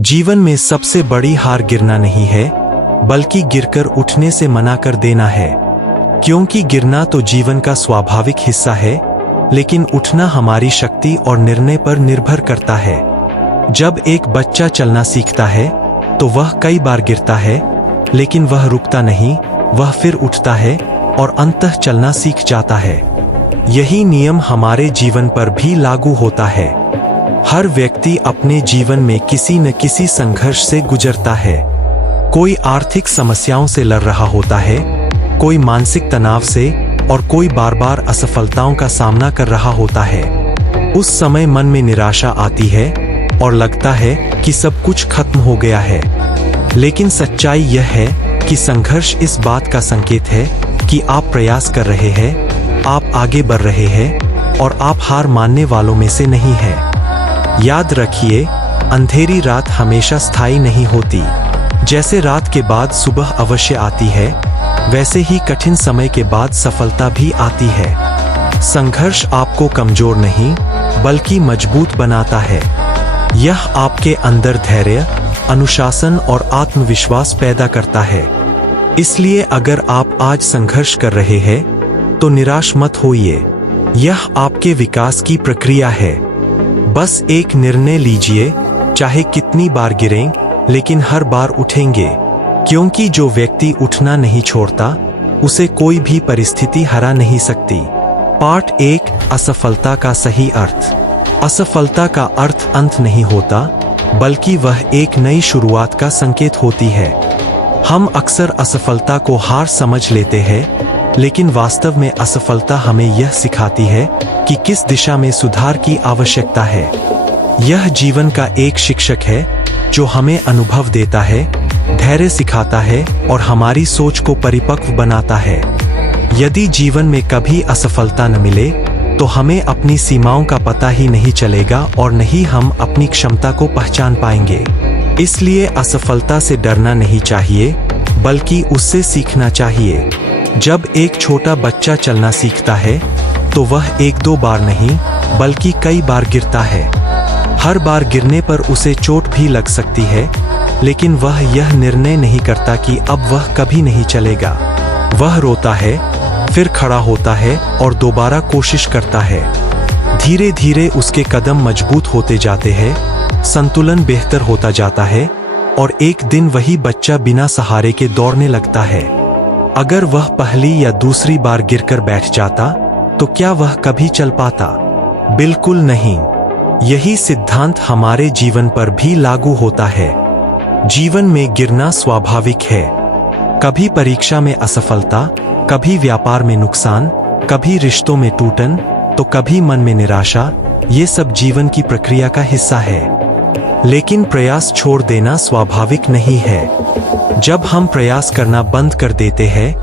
जीवन में सबसे बड़ी हार गिरना नहीं है, बल्कि गिरकर उठने से मना कर देना है। क्योंकि गिरना तो जीवन का स्वाभाविक हिस्सा है, लेकिन उठना हमारी शक्ति और निर्णय पर निर्भर करता है। जब एक बच्चा चलना सीखता है तो वह कई बार गिरता है, लेकिन वह रुकता नहीं, वह फिर उठता है और अंततः चलना सीख जाता है। यही नियम हमारे जीवन पर भी लागू होता है। हर व्यक्ति अपने जीवन में किसी न किसी संघर्ष से गुजरता है। कोई आर्थिक समस्याओं से लड़ रहा होता है, कोई मानसिक तनाव से और कोई बार बार असफलताओं का सामना कर रहा होता है। उस समय मन में निराशा आती है और लगता है कि सब कुछ खत्म हो गया है। लेकिन सच्चाई यह है कि संघर्ष इस बात का संकेत है कि आप प्रयास कर रहे हैं, आप आगे बढ़ रहे हैं और आप हार मानने वालों में से नहीं हैं। याद रखिए, अंधेरी रात हमेशा स्थायी नहीं होती। जैसे रात के बाद सुबह अवश्य आती है, वैसे ही कठिन समय के बाद सफलता भी आती है। संघर्ष आपको कमजोर नहीं, बल्कि मजबूत बनाता है। यह आपके अंदर धैर्य, अनुशासन और आत्मविश्वास पैदा करता है। इसलिए अगर आप आज संघर्ष कर रहे हैं, तो निराश मत होइए। यह आपके विकास की प्रक्रिया है। बस एक निर्णय लीजिए, चाहे कितनी बार गिरें, लेकिन हर बार उठेंगे। क्योंकि जो व्यक्ति उठना नहीं छोड़ता, उसे कोई भी परिस्थिति हरा नहीं सकती। पार्ट 1, असफलता का सही अर्थ। असफलता का अर्थ अंत नहीं होता, बल्कि वह एक नई शुरुआत का संकेत होती है। हम अक्सर असफलता को हार समझ लेते हैं, लेकिन वास्तव में असफलता हमें यह सिखाती है कि किस दिशा में सुधार की आवश्यकता है। यह जीवन का एक शिक्षक है जो हमें अनुभव देता है, धैर्य सिखाता है और हमारी सोच को परिपक्व बनाता है। यदि जीवन में कभी असफलता न मिले, तो हमें अपनी सीमाओं का पता ही नहीं चलेगा और न ही हम अपनी क्षमता को पहचान पाएंगे। इसलिए असफलता से डरना नहीं चाहिए, बल्कि उससे सीखना चाहिए। जब एक छोटा बच्चा चलना सीखता है, तो वह 1-2 बार नहीं, बल्कि कई बार गिरता है। हर बार गिरने पर उसे चोट भी लग सकती है, लेकिन वह यह निर्णय नहीं करता कि अब वह कभी नहीं चलेगा। वह रोता है, फिर खड़ा होता है और दोबारा कोशिश करता है। धीरे धीरे उसके कदम मजबूत होते जाते हैं, संतुलन बेहतर होता जाता है और एक दिन वही बच्चा बिना सहारे के दौड़ने लगता है। अगर वह पहली या दूसरी बार गिरकर बैठ जाता, तो क्या वह कभी चल पाता? बिल्कुल नहीं। यही सिद्धांत हमारे जीवन पर भी लागू होता है। जीवन में गिरना स्वाभाविक है। कभी परीक्षा में असफलता, कभी व्यापार में नुकसान, कभी रिश्तों में टूटन, तो कभी मन में निराशा। ये सब जीवन की प्रक्रिया का हिस्सा है। लेकिन प्रयास छोड़ देना स्वाभाविक नहीं है। जब हम प्रयास करना बंद कर देते हैं,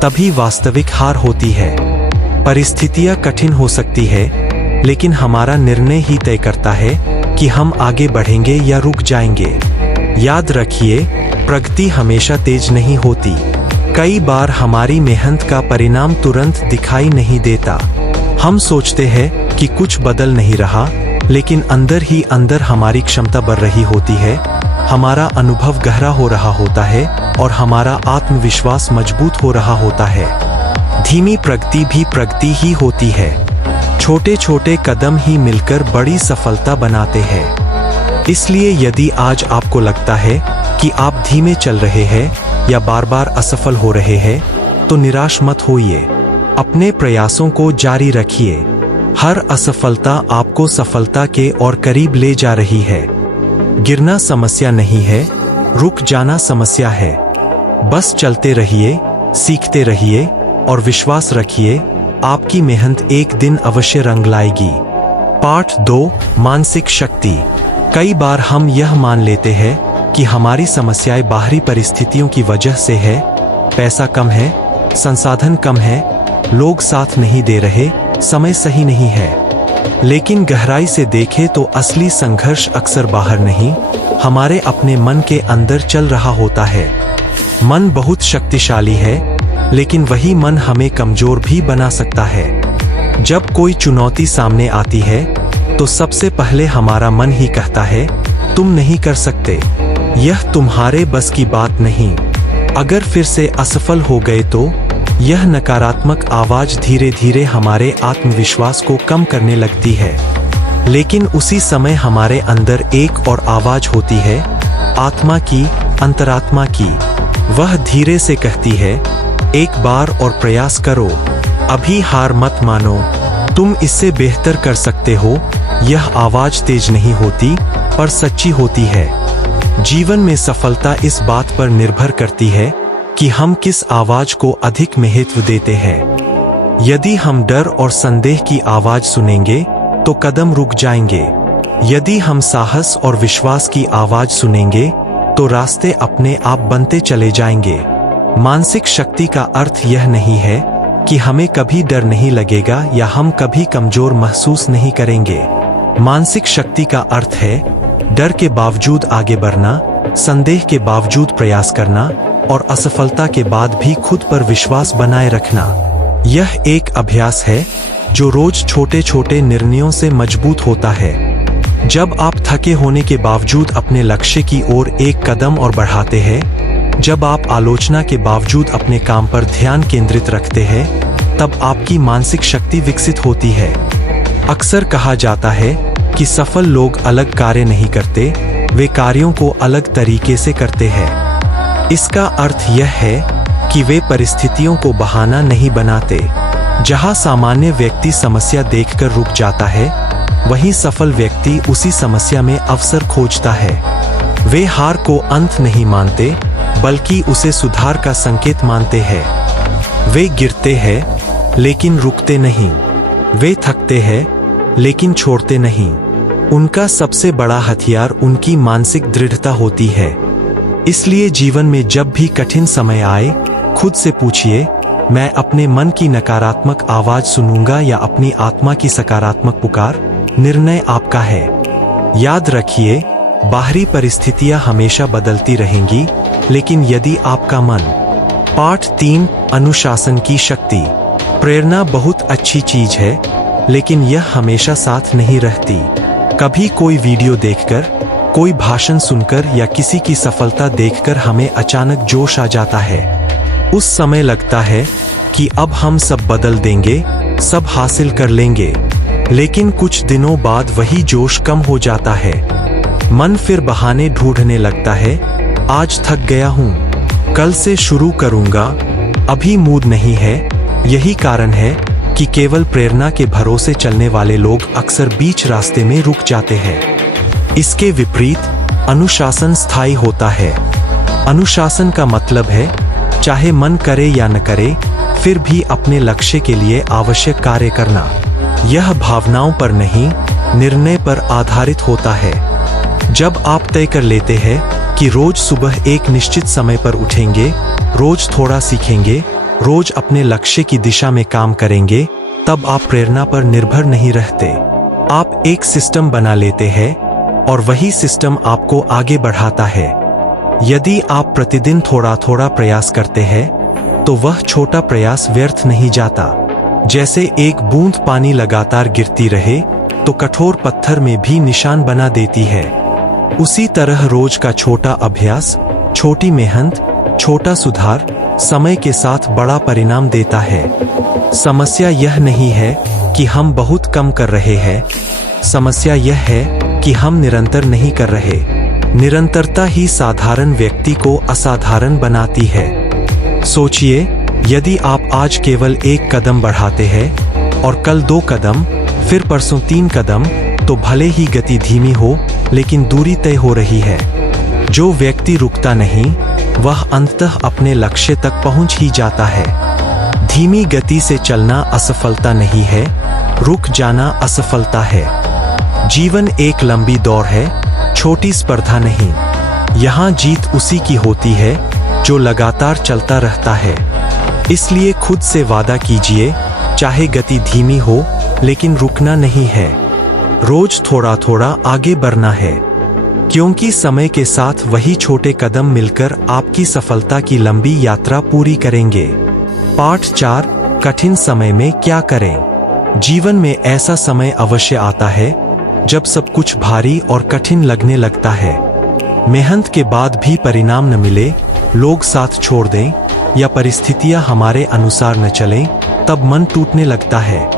तभी वास्तविक हार होती है। परिस्थितियां कठिन हो सकती है, लेकिन हमारा निर्णय ही तय करता है कि हम आगे बढ़ेंगे या रुक जाएंगे। याद रखिए, प्रगति हमेशा तेज नहीं होती। कई बार हमारी मेहनत का परिणाम तुरंत दिखाई नहीं देता। हम सोचते हैं कि कुछ बदल नहीं रहा, लेकिन अंदर ही अंदर हमारी क्षमता बढ़ रही होती है, हमारा अनुभव गहरा हो रहा होता है और हमारा आत्मविश्वास मजबूत हो रहा होता है। धीमी प्रगति भी प्रगति ही होती है। छोटे छोटे कदम ही मिलकर बड़ी सफलता बनाते हैं। इसलिए यदि आज आपको लगता है कि आप धीमे चल रहे हैं या बार बार असफल हो रहे हैं, तो निराश मत होइए। अपने प्रयासों को जारी रखिए। हर असफलता आपको सफलता के और करीब ले जा रही है। गिरना समस्या नहीं है, रुक जाना समस्या है। बस चलते रहिए, सीखते रहिए और विश्वास रखिए, आपकी मेहनत एक दिन अवश्य रंग लाएगी। पार्ट 2, मानसिक शक्ति। कई बार हम यह मान लेते हैं कि हमारी समस्याएं बाहरी परिस्थितियों की वजह से है। पैसा कम है, संसाधन कम है, लोग साथ नहीं दे रहे, समय सही नहीं है। लेकिन गहराई से देखें तो असली संघर्ष अक्सर बाहर नहीं, हमारे अपने मन के अंदर चल रहा होता है। मन बहुत शक्तिशाली है, लेकिन वही मन हमें कमजोर भी बना सकता है। जब कोई चुनौती सामने आती है, तो सबसे पहले हमारा मन ही कहता है तुम नहीं कर सकते, यह तुम्हारे बस की बात नहीं। अगर फिर से असफल हो गए तो यह नकारात्मक आवाज धीरे धीरे हमारे आत्मविश्वास को कम करने लगती है। लेकिन उसी समय हमारे अंदर एक और आवाज होती है, आत्मा की, अंतरात्मा की। वह धीरे से कहती है, एक बार और प्रयास करो, अभी हार मत मानो, तुम इससे बेहतर कर सकते हो। यह आवाज तेज नहीं होती पर सच्ची होती है। जीवन में सफलता इस बात पर निर्भर करती है कि हम किस आवाज को अधिक महत्व देते हैं। यदि हम डर और संदेह की आवाज सुनेंगे तो कदम रुक जाएंगे। यदि हम साहस और विश्वास की आवाज सुनेंगे तो रास्ते अपने आप बनते चले जाएंगे। मानसिक शक्ति का अर्थ यह नहीं है कि हमें कभी डर नहीं लगेगा या हम कभी कमजोर महसूस नहीं करेंगे। मानसिक शक्ति का अर्थ है डर के बावजूद आगे बढ़ना, संदेह के बावजूद प्रयास करना और असफलता के बाद भी खुद पर विश्वास बनाए रखना। यह एक अभ्यास है जो रोज छोटे छोटे निर्णयों से मजबूत होता है। जब आप थके होने के बावजूद अपने लक्ष्य की ओर एक कदम और बढ़ाते हैं, जब आप आलोचना के बावजूद अपने काम पर ध्यान केंद्रित रखते हैं, तब आपकी मानसिक शक्ति विकसित होती है। अक्सर कहा जाता है कि सफल लोग अलग कार्य नहीं करते, वे कार्यों को अलग तरीके से करते हैं। इसका अर्थ यह है कि वे परिस्थितियों को बहाना नहीं बनाते। जहां सामान्य व्यक्ति समस्या देखकर रुक जाता है, वहीं सफल व्यक्ति उसी समस्या में अवसर खोजता है। वे हार को अंत नहीं मानते, बल्कि उसे सुधार का संकेत मानते हैं। वे गिरते हैं लेकिन रुकते नहीं, वे थकते हैं लेकिन छोड़ते नहीं। उनका सबसे बड़ा हथियार उनकी मानसिक दृढ़ता होती है। इसलिए जीवन में जब भी कठिन समय आए, खुद से पूछिए, मैं अपने मन की नकारात्मक आवाज सुनूंगा या अपनी आत्मा की सकारात्मक पुकार। निर्णय आपका है। याद रखिए, बाहरी परिस्थितियां हमेशा बदलती रहेंगी, लेकिन यदि आपका मन। पाठ 3, अनुशासन की शक्ति। प्रेरणा बहुत अच्छी चीज है, लेकिन यह हमेशा साथ नहीं रहती। कभी कोई वीडियो देखकर, कोई भाषण सुनकर या किसी की सफलता देखकर हमें अचानक जोश आ जाता है। उस समय लगता है कि अब हम सब बदल देंगे, सब हासिल कर लेंगे। लेकिन कुछ दिनों बाद वही जोश कम हो जाता है। मन फिर बहाने ढूंढने लगता है, आज थक गया हूँ, कल से शुरू करूँगा, अभी मूड नहीं है। यही कारण है कि केवल प्रेरणा के भरोसे चलने वाले लोग अक्सर बीच रास्ते में रुक जाते हैं। इसके विपरीत अनुशासन स्थायी होता है। अनुशासन का मतलब है चाहे मन करे या न करे, फिर भी अपने लक्ष्य के लिए आवश्यक कार्य करना। यह भावनाओं पर नहीं, निर्णय पर आधारित होता है। जब आप तय कर लेते हैं कि रोज सुबह एक निश्चित समय पर उठेंगे, रोज थोड़ा सीखेंगे, रोज अपने लक्ष्य की दिशा में काम करेंगे, तब आप प्रेरणा पर निर्भर नहीं रहते। आप एक सिस्टम बना लेते हैं और वही सिस्टम आपको आगे बढ़ाता है। यदि आप प्रतिदिन थोड़ा थोड़ा प्रयास करते हैं, तो वह छोटा प्रयास व्यर्थ नहीं जाता। जैसे एक बूंद पानी लगातार गिरती रहे तो कठोर पत्थर में भी निशान बना देती है। उसी तरह रोज का छोटा अभ्यास, छोटी मेहनत, छोटा सुधार समय के साथ बड़ा परिणाम देता है। समस्या यह नहीं है कि हम बहुत कम कर रहे हैं, समस्या यह है कि हम निरंतर नहीं कर रहे। निरंतरता ही साधारण व्यक्ति को असाधारण बनाती है। सोचिए, यदि आप आज केवल एक कदम बढ़ाते हैं और कल 2 कदम, फिर परसों 3 कदम, तो भले ही गति धीमी हो, लेकिन दूरी तय हो रही है। जो व्यक्ति रुकता नहीं, वह अंततः अपने लक्ष्य तक पहुंच ही जाता है। धीमी गति से चलना असफलता नहीं है, रुक जाना असफलता है। जीवन एक लंबी दौड़ है, छोटी स्पर्धा नहीं। यहाँ जीत उसी की होती है जो लगातार चलता रहता है। इसलिए खुद से वादा कीजिए, चाहे गति धीमी हो, लेकिन रुकना नहीं है। रोज थोड़ा थोड़ा आगे बढ़ना है, क्योंकि समय के साथ वही छोटे कदम मिलकर आपकी सफलता की लंबी यात्रा पूरी करेंगे। पाठ 4, कठिन समय में क्या करें। जीवन में ऐसा समय अवश्य आता है जब सब कुछ भारी और कठिन लगने लगता है। मेहनत के बाद भी परिणाम न मिले, लोग साथ छोड़ दें या परिस्थितियां हमारे अनुसार न चलें, तब मन टूटने लगता है।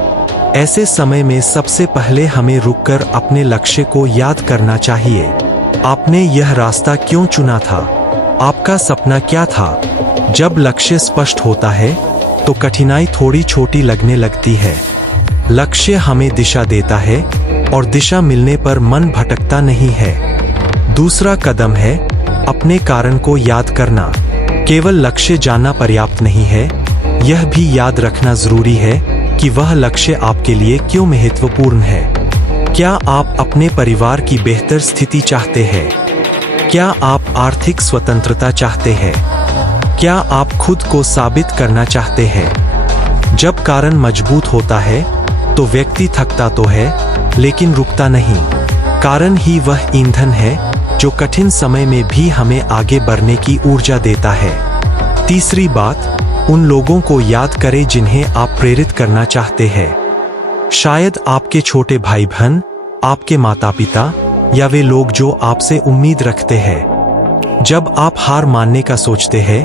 ऐसे समय में सबसे पहले हमें रुककर अपने लक्ष्य को याद करना चाहिए। आपने यह रास्ता क्यों चुना था? आपका सपना क्या था? जब लक्ष्य स्पष्ट होता है तो कठिनाई थोड़ी छोटी लगने लगती है। लक्ष्य हमें दिशा देता है और दिशा मिलने पर मन भटकता नहीं है। दूसरा कदम है अपने कारण को याद करना। केवल लक्ष्य जानना पर्याप्त नहीं है, यह भी याद रखना जरूरी है कि वह लक्ष्य आपके लिए क्यों महत्वपूर्ण है। क्या आप अपने परिवार की बेहतर स्थिति चाहते हैं? क्या आप आर्थिक स्वतंत्रता चाहते हैं? क्या आप खुद को साबित करना चाहते हैं? जब कारण मजबूत होता है तो व्यक्ति थकता तो है, लेकिन रुकता नहीं। कारण ही वह ईंधन है जो कठिन समय में भी हमें आगे बढ़ने की ऊर्जा देता है। तीसरी बात, उन लोगों को याद करें जिन्हें आप प्रेरित करना चाहते हैं। शायद आपके छोटे भाई बहन, आपके माता पिता या वे लोग जो आपसे उम्मीद रखते हैं। जब आप हार मानने का सोचते हैं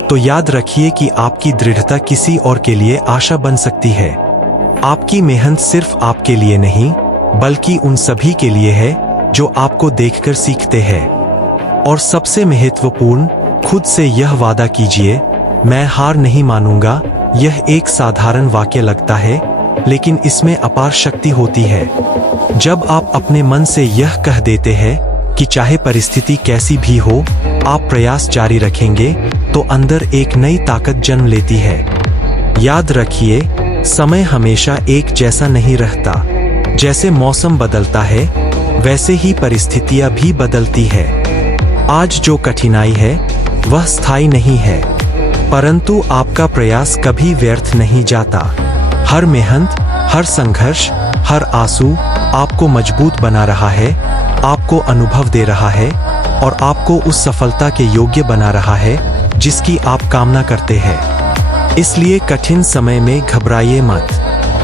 तो याद रखिए कि आपकी दृढ़ता किसी और के लिए आशा बन सकती है। आपकी मेहनत सिर्फ आपके लिए नहीं, बल्कि उन सभी के लिए है जो आपको देखकर सीखते हैं। और सबसे महत्वपूर्ण, खुद से यह वादा कीजिए, मैं हार नहीं मानूंगा। यह एक साधारण वाक्य लगता है, लेकिन इसमें अपार शक्ति होती है। जब आप अपने मन से यह कह देते हैं कि चाहे परिस्थिति कैसी भी हो, आप प्रयास जारी रखेंगे, तो अंदर एक नई ताकत जन्म लेती है। याद रखिए, समय हमेशा एक जैसा नहीं रहता। जैसे मौसम बदलता है, वैसे ही परिस्थितियां भी बदलती है। आज जो कठिनाई है वह स्थायी नहीं है, परंतु आपका प्रयास कभी व्यर्थ नहीं जाता। हर मेहनत, हर संघर्ष, हर आंसू आपको मजबूत बना रहा है, आपको अनुभव दे रहा है और आपको उस सफलता के योग्य बना रहा है जिसकी आप कामना करते हैं। इसलिए कठिन समय में घबराइए मत,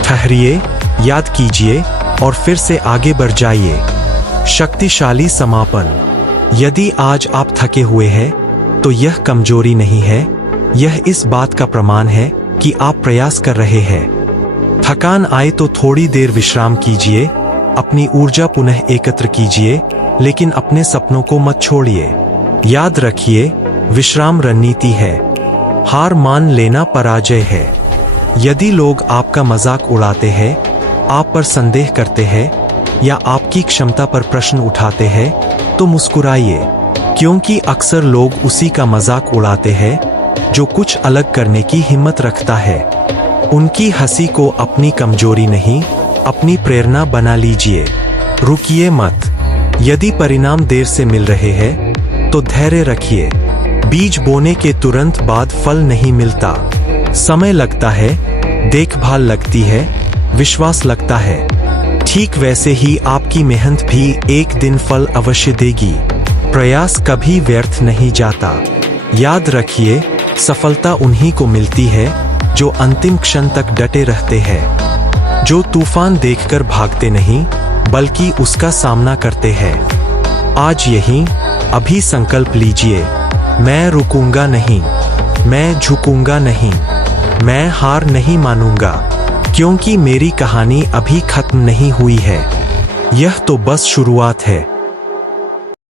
ठहरिए, याद कीजिए और फिर से आगे बढ़ जाइए। शक्तिशाली समापन। यदि आज आप थके हुए हैं तो यह कमजोरी नहीं है, यह इस बात का प्रमाण है कि आप प्रयास कर रहे हैं। थकान आए तो थोड़ी देर विश्राम कीजिए, अपनी ऊर्जा पुनः एकत्र कीजिए, लेकिन अपने सपनों को मत छोड़िए। याद रखिए, विश्राम रणनीति है, हार मान लेना पराजय है। यदि लोग आपका मजाक उड़ाते हैं, आप पर संदेह करते हैं या आपकी क्षमता पर प्रश्न उठाते हैं, तो मुस्कुराइए, क्योंकि अक्सर लोग उसी का मजाक उड़ाते हैं जो कुछ अलग करने की हिम्मत रखता है। उनकी हंसी को अपनी कमजोरी नहीं, अपनी प्रेरणा बना लीजिए। रुकिए मत। यदि परिणाम देर से मिल रहे हैं तो धैर्य रखिए। बीज बोने के तुरंत बाद फल नहीं मिलता। समय लगता है, देखभाल लगती है, विश्वास लगता है। ठीक वैसे ही आपकी मेहनत भी एक दिन फल अवश्य देगी। प्रयास कभी व्यर्थ नहीं जाता। याद रखिए, सफलता उन्हीं को मिलती है जो अंतिम क्षण तक डटे रहते हैं, जो तूफान देखकर भागते नहीं बल्कि उसका सामना करते हैं। आज यही, अभी संकल्प लीजिए, मैं रुकूंगा नहीं, मैं झुकूंगा नहीं, मैं हार नहीं मानूंगा, क्योंकि मेरी कहानी अभी खत्म नहीं हुई है। यह तो बस शुरुआत है।